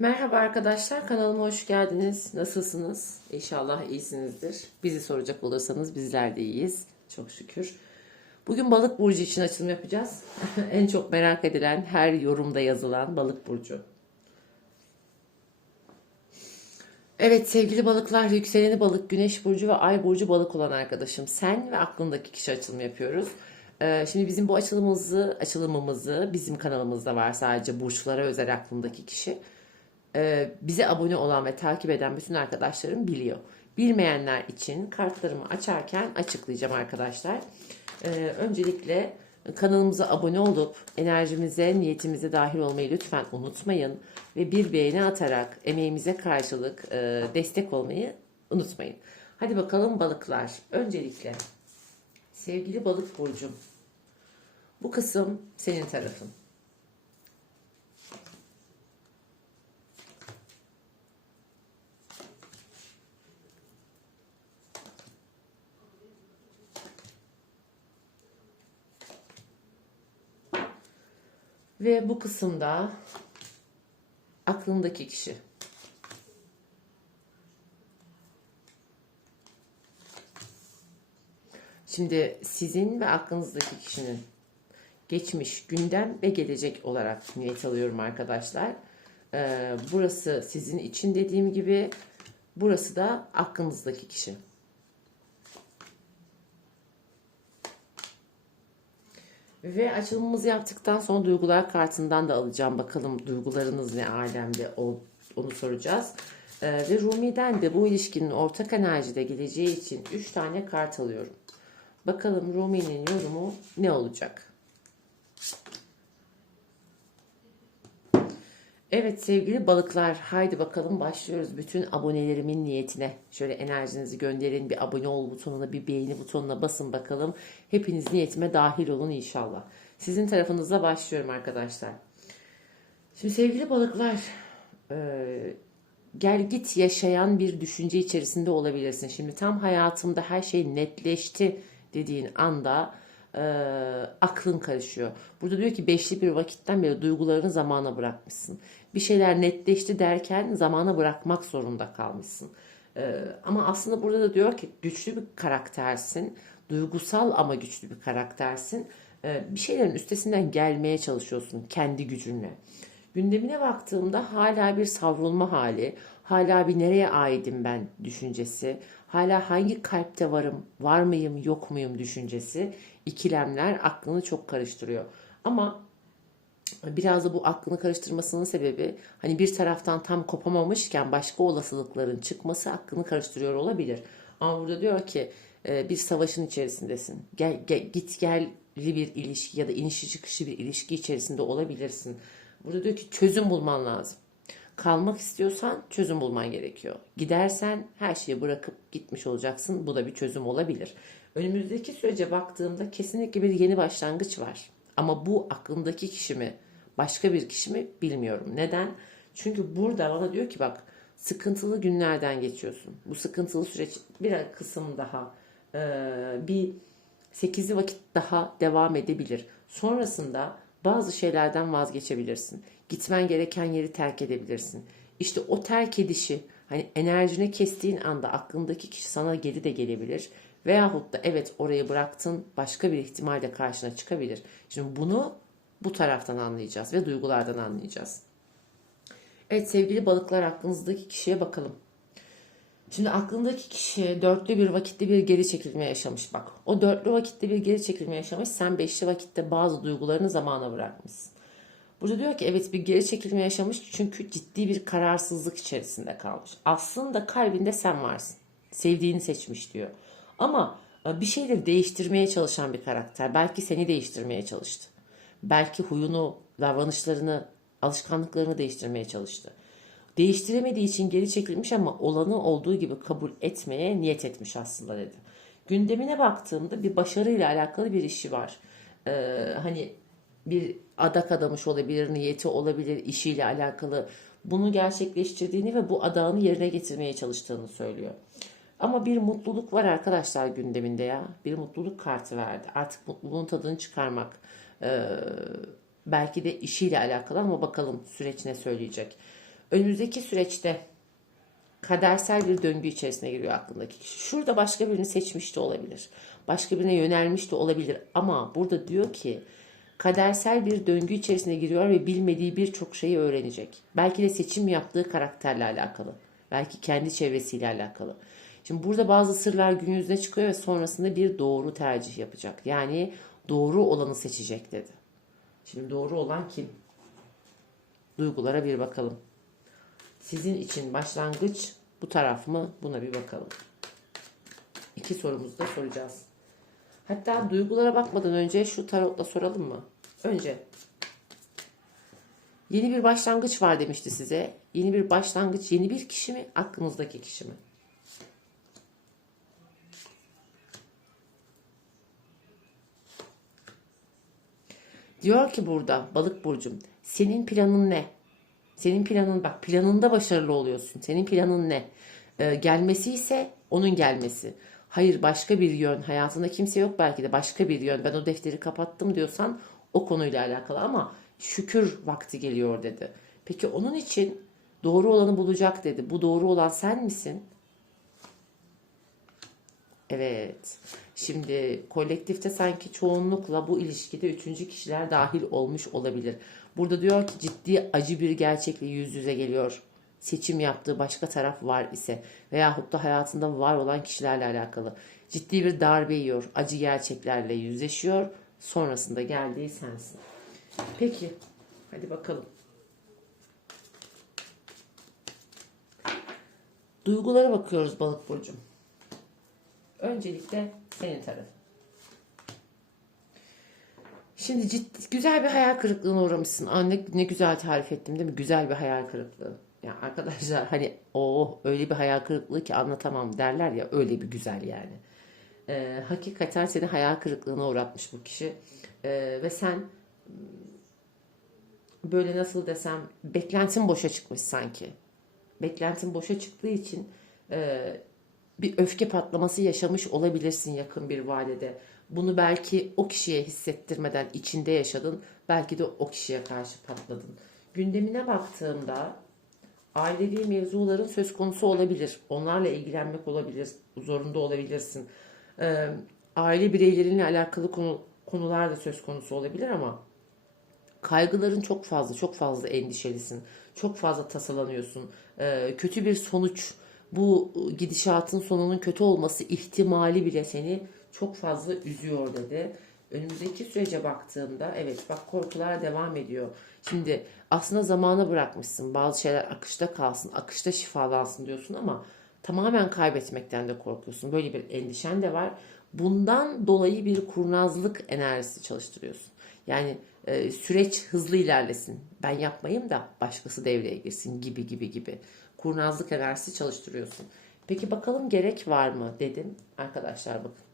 Merhaba arkadaşlar, kanalıma hoş geldiniz. Nasılsınız? İnşallah iyisinizdir. Bizi soracak olursanız bizler de iyiyiz. Çok şükür. Bugün balık burcu için açılım yapacağız. en çok merak edilen, her yorumda yazılan balık burcu. Evet sevgili balıklar, yükseleni balık, güneş burcu ve ay burcu balık olan arkadaşım. Sen ve aklındaki kişi açılımı yapıyoruz. Ee, şimdi bizim bu açılımımızı, açılımımızı bizim kanalımızda var sadece burçlara özel aklındaki kişi. Ee, bize abone olan ve takip eden bütün arkadaşlarım biliyor. Bilmeyenler için kartlarımı açarken açıklayacağım arkadaşlar. Ee, öncelikle kanalımıza abone olup enerjimize, niyetimize dahil olmayı lütfen unutmayın. Ve bir beğeni atarak emeğimize karşılık e, destek olmayı unutmayın. Hadi bakalım balıklar. Öncelikle sevgili balık burcum. Bu kısım senin tarafın. Ve bu kısımda aklındaki kişi. Şimdi sizin ve aklınızdaki kişinin geçmiş, gündem ve gelecek olarak niyet alıyorum arkadaşlar. Ee, burası sizin için dediğim gibi, burası da aklınızdaki kişi. Ve açılımımızı yaptıktan sonra duygular kartından da alacağım. Bakalım duygularınız ne alemde onu soracağız. Ee, ve Rumi'den de bu ilişkinin ortak enerjide geleceği için 3 tane kart alıyorum. Bakalım Rumi'nin yorumu ne olacak? Evet sevgili balıklar haydi bakalım başlıyoruz bütün abonelerimin niyetine. Şöyle enerjinizi gönderin bir abone ol butonuna bir beğeni butonuna basın bakalım. Hepiniz niyetime dahil olun inşallah. Sizin tarafınızla başlıyorum arkadaşlar. Şimdi sevgili balıklar e, gel git yaşayan bir düşünce içerisinde olabilirsin. Şimdi tam hayatımda her şey netleşti dediğin anda e, aklın karışıyor. Burada diyor ki beşli bir vakitten beri duygularını zamana bırakmışsın. Bir şeyler netleşti derken zamana bırakmak zorunda kalmışsın. E, ama aslında burada da diyor ki güçlü bir karaktersin. Duygusal ama güçlü bir karaktersin. E, bir şeylerin üstesinden gelmeye çalışıyorsun kendi gücünle. Gündemine baktığımda hala bir savrulma hali, hala bir nereye aidim ben düşüncesi, hala hangi kalpte varım, var mıyım, yok muyum düşüncesi, ikilemler aklını çok karıştırıyor. Ama biraz da bu aklını karıştırmasının sebebi hani bir taraftan tam kopamamışken başka olasılıkların çıkması aklını karıştırıyor olabilir. Ama burada diyor ki e, bir savaşın içerisindesin. Gel, gel git gelli bir ilişki ya da inişi çıkışı bir ilişki içerisinde olabilirsin. Burada diyor ki çözüm bulman lazım. Kalmak istiyorsan çözüm bulman gerekiyor. Gidersen her şeyi bırakıp gitmiş olacaksın. Bu da bir çözüm olabilir. Önümüzdeki sürece baktığımda kesinlikle bir yeni başlangıç var. Ama bu aklındaki kişi mi, başka bir kişi mi bilmiyorum. Neden? Çünkü burada bana diyor ki bak sıkıntılı günlerden geçiyorsun. Bu sıkıntılı süreç bir kısım daha bir 8'li vakit daha devam edebilir. Sonrasında bazı şeylerden vazgeçebilirsin. Gitmen gereken yeri terk edebilirsin. İşte o terk edişi hani enerjini kestiğin anda aklındaki kişi sana geri de gelebilir. Veyahut da evet orayı bıraktın başka bir ihtimal de karşına çıkabilir. Şimdi bunu bu taraftan anlayacağız ve duygulardan anlayacağız. Evet sevgili balıklar aklınızdaki kişiye bakalım. Şimdi aklındaki kişi dörtlü bir vakitte bir geri çekilme yaşamış bak. O dörtlü vakitte bir geri çekilme yaşamış. Sen beşli vakitte bazı duygularını zamana bırakmışsın. Burada diyor ki evet bir geri çekilme yaşamış çünkü ciddi bir kararsızlık içerisinde kalmış. Aslında kalbinde sen varsın. Sevdiğini seçmiş diyor. Ama bir şeyleri değiştirmeye çalışan bir karakter. Belki seni değiştirmeye çalıştı. Belki huyunu, davranışlarını, alışkanlıklarını değiştirmeye çalıştı. Değiştiremediği için geri çekilmiş ama olanı olduğu gibi kabul etmeye niyet etmiş aslında dedi. Gündemine baktığımda bir başarıyla alakalı bir işi var. Ee, hani bir adak adamış olabilir, niyeti olabilir, işiyle alakalı. Bunu gerçekleştirdiğini ve bu adağını yerine getirmeye çalıştığını söylüyor. Ama bir mutluluk var arkadaşlar gündeminde ya. Bir mutluluk kartı verdi. Artık mutluluğun tadını çıkarmak. Ee, belki de işiyle alakalı ama bakalım süreç ne söyleyecek. Önümüzdeki süreçte kadersel bir döngü içerisine giriyor aklındaki kişi. Şurada başka birini seçmiş de olabilir. Başka birine yönelmiş de olabilir. Ama burada diyor ki kadersel bir döngü içerisine giriyor ve bilmediği birçok şeyi öğrenecek. Belki de seçim yaptığı karakterle alakalı. Belki kendi çevresiyle alakalı. Şimdi burada bazı sırlar gün yüzüne çıkıyor ve sonrasında bir doğru tercih yapacak. Yani doğru olanı seçecek dedi. Şimdi doğru olan kim? Duygulara bir bakalım. Sizin için başlangıç bu taraf mı? Buna bir bakalım. İki sorumuzu da soracağız. Hatta duygulara bakmadan önce şu tarotla soralım mı? Önce yeni bir başlangıç var demişti size. Yeni bir başlangıç, yeni bir kişi mi? Aklınızdaki kişi mi? Diyor ki burada balık burcum senin planın ne? Senin planın bak planında başarılı oluyorsun. Senin planın ne? Ee, gelmesi ise onun gelmesi. Hayır başka bir yön hayatında kimse yok belki de başka bir yön. Ben o defteri kapattım diyorsan o konuyla alakalı ama şükür vakti geliyor dedi. Peki onun için doğru olanı bulacak dedi. Bu doğru olan sen misin? Evet. Şimdi kolektifte sanki çoğunlukla bu ilişkide üçüncü kişiler dahil olmuş olabilir. Burada diyor ki ciddi acı bir gerçekle yüz yüze geliyor. Seçim yaptığı başka taraf var ise veyahut da hayatında var olan kişilerle alakalı. Ciddi bir darbe yiyor. Acı gerçeklerle yüzleşiyor. Sonrasında geldiği sensin. Peki. Hadi bakalım. Duygulara bakıyoruz balık burcum. Öncelikle senin tarafın. Şimdi ciddi, güzel bir hayal kırıklığına uğramışsın. Aa, ne, güzel tarif ettim değil mi? Güzel bir hayal kırıklığı. Ya arkadaşlar hani o öyle bir hayal kırıklığı ki anlatamam derler ya öyle bir güzel yani. Ee, hakikaten seni hayal kırıklığına uğratmış bu kişi. Ee, ve sen böyle nasıl desem beklentin boşa çıkmış sanki. Beklentin boşa çıktığı için e, bir öfke patlaması yaşamış olabilirsin yakın bir vadede. Bunu belki o kişiye hissettirmeden içinde yaşadın. Belki de o kişiye karşı patladın. Gündemine baktığımda ailevi mevzuların söz konusu olabilir. Onlarla ilgilenmek olabilir. Zorunda olabilirsin. Ee, aile bireyleriyle alakalı konu, konular da söz konusu olabilir ama kaygıların çok fazla, çok fazla endişelisin. Çok fazla tasalanıyorsun. Ee, kötü bir sonuç, bu gidişatın sonunun kötü olması ihtimali bile seni çok fazla üzüyor dedi. Önümüzdeki sürece baktığımda evet bak korkular devam ediyor. Şimdi aslında zamana bırakmışsın. Bazı şeyler akışta kalsın, akışta şifalansın diyorsun ama tamamen kaybetmekten de korkuyorsun. Böyle bir endişen de var. Bundan dolayı bir kurnazlık enerjisi çalıştırıyorsun. Yani e, süreç hızlı ilerlesin. Ben yapmayayım da başkası devreye girsin gibi gibi gibi. Kurnazlık enerjisi çalıştırıyorsun. Peki bakalım gerek var mı dedim. Arkadaşlar bakın.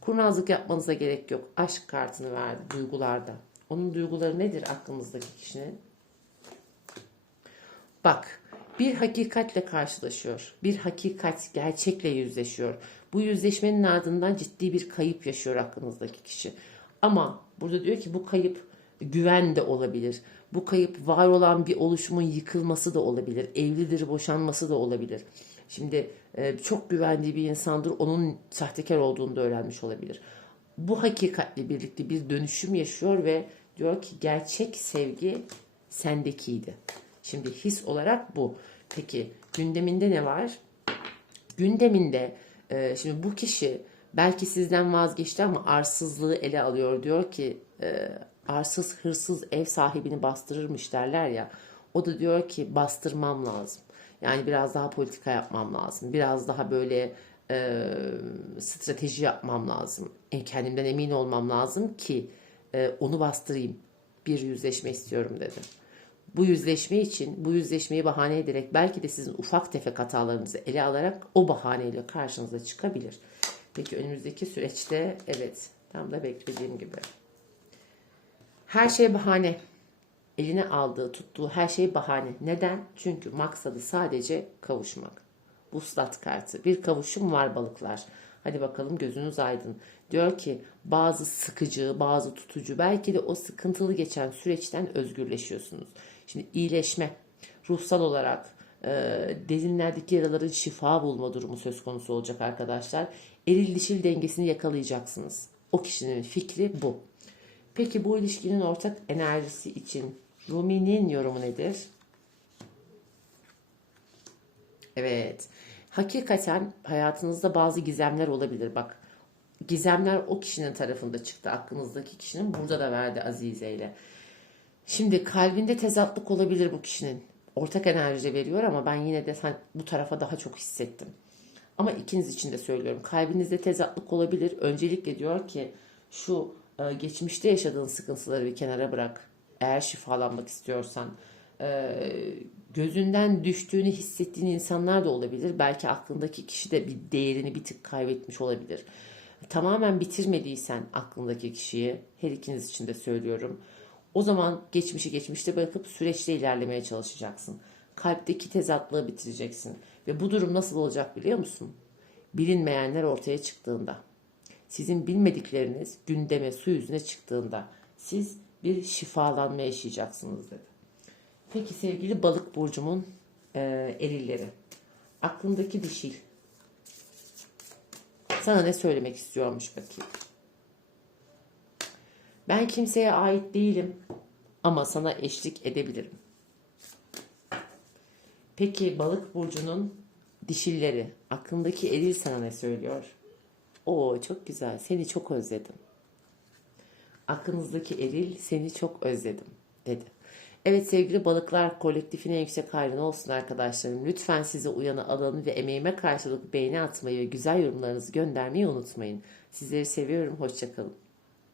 Kurnazlık yapmanıza gerek yok. Aşk kartını verdi duygularda. Onun duyguları nedir aklınızdaki kişinin? Bak bir hakikatle karşılaşıyor. Bir hakikat gerçekle yüzleşiyor. Bu yüzleşmenin ardından ciddi bir kayıp yaşıyor aklınızdaki kişi. Ama burada diyor ki bu kayıp güven de olabilir. Bu kayıp var olan bir oluşumun yıkılması da olabilir. Evlidir, boşanması da olabilir. Şimdi e, çok güvendiği bir insandır. Onun sahtekar olduğunu da öğrenmiş olabilir. Bu hakikatle birlikte bir dönüşüm yaşıyor ve diyor ki gerçek sevgi sendekiydi. Şimdi his olarak bu. Peki gündeminde ne var? Gündeminde e, şimdi bu kişi belki sizden vazgeçti ama arsızlığı ele alıyor. Diyor ki e, arsız hırsız ev sahibini bastırırmış derler ya. O da diyor ki bastırmam lazım. Yani biraz daha politika yapmam lazım. Biraz daha böyle e, strateji yapmam lazım. E, kendimden emin olmam lazım ki e, onu bastırayım. Bir yüzleşme istiyorum dedi. Bu yüzleşme için bu yüzleşmeyi bahane ederek belki de sizin ufak tefek hatalarınızı ele alarak o bahaneyle karşınıza çıkabilir. Peki önümüzdeki süreçte evet tam da beklediğim gibi. Her şey bahane. Eline aldığı, tuttuğu her şey bahane. Neden? Çünkü maksadı sadece kavuşmak. Vuslat kartı. Bir kavuşum var balıklar. Hadi bakalım gözünüz aydın. Diyor ki bazı sıkıcı, bazı tutucu belki de o sıkıntılı geçen süreçten özgürleşiyorsunuz. Şimdi iyileşme, ruhsal olarak e, derinlerdeki yaraların şifa bulma durumu söz konusu olacak arkadaşlar. Eril dişil dengesini yakalayacaksınız. O kişinin fikri bu. Peki bu ilişkinin ortak enerjisi için Rumi'nin yorumu nedir? Evet. Hakikaten hayatınızda bazı gizemler olabilir. Bak gizemler o kişinin tarafında çıktı. Aklınızdaki kişinin burada da verdi Azize ile. Şimdi kalbinde tezatlık olabilir bu kişinin. Ortak enerji veriyor ama ben yine de sen bu tarafa daha çok hissettim. Ama ikiniz için de söylüyorum. Kalbinizde tezatlık olabilir. Öncelikle diyor ki şu geçmişte yaşadığın sıkıntıları bir kenara bırak. Eğer şifalanmak istiyorsan. E, gözünden düştüğünü hissettiğin insanlar da olabilir. Belki aklındaki kişi de bir değerini bir tık kaybetmiş olabilir. Tamamen bitirmediysen aklındaki kişiyi her ikiniz için de söylüyorum. O zaman geçmişi geçmişte bırakıp süreçte ilerlemeye çalışacaksın. Kalpteki tezatlığı bitireceksin. Ve bu durum nasıl olacak biliyor musun? Bilinmeyenler ortaya çıktığında. Sizin bilmedikleriniz gündeme, su yüzüne çıktığında siz bir şifalanma yaşayacaksınız dedi. Peki sevgili balık burcumun e, erilleri. Aklındaki dişil. Sana ne söylemek istiyormuş bakayım. Ben kimseye ait değilim ama sana eşlik edebilirim. Peki balık burcunun dişilleri, aklındaki eril sana ne söylüyor? Oo çok güzel, seni çok özledim. Aklınızdaki eril seni çok özledim dedi. Evet sevgili balıklar kolektifine yüksek hayrına olsun arkadaşlarım. Lütfen size uyanı alın ve emeğime karşılık beğeni atmayı ve güzel yorumlarınızı göndermeyi unutmayın. Sizleri seviyorum. Hoşçakalın.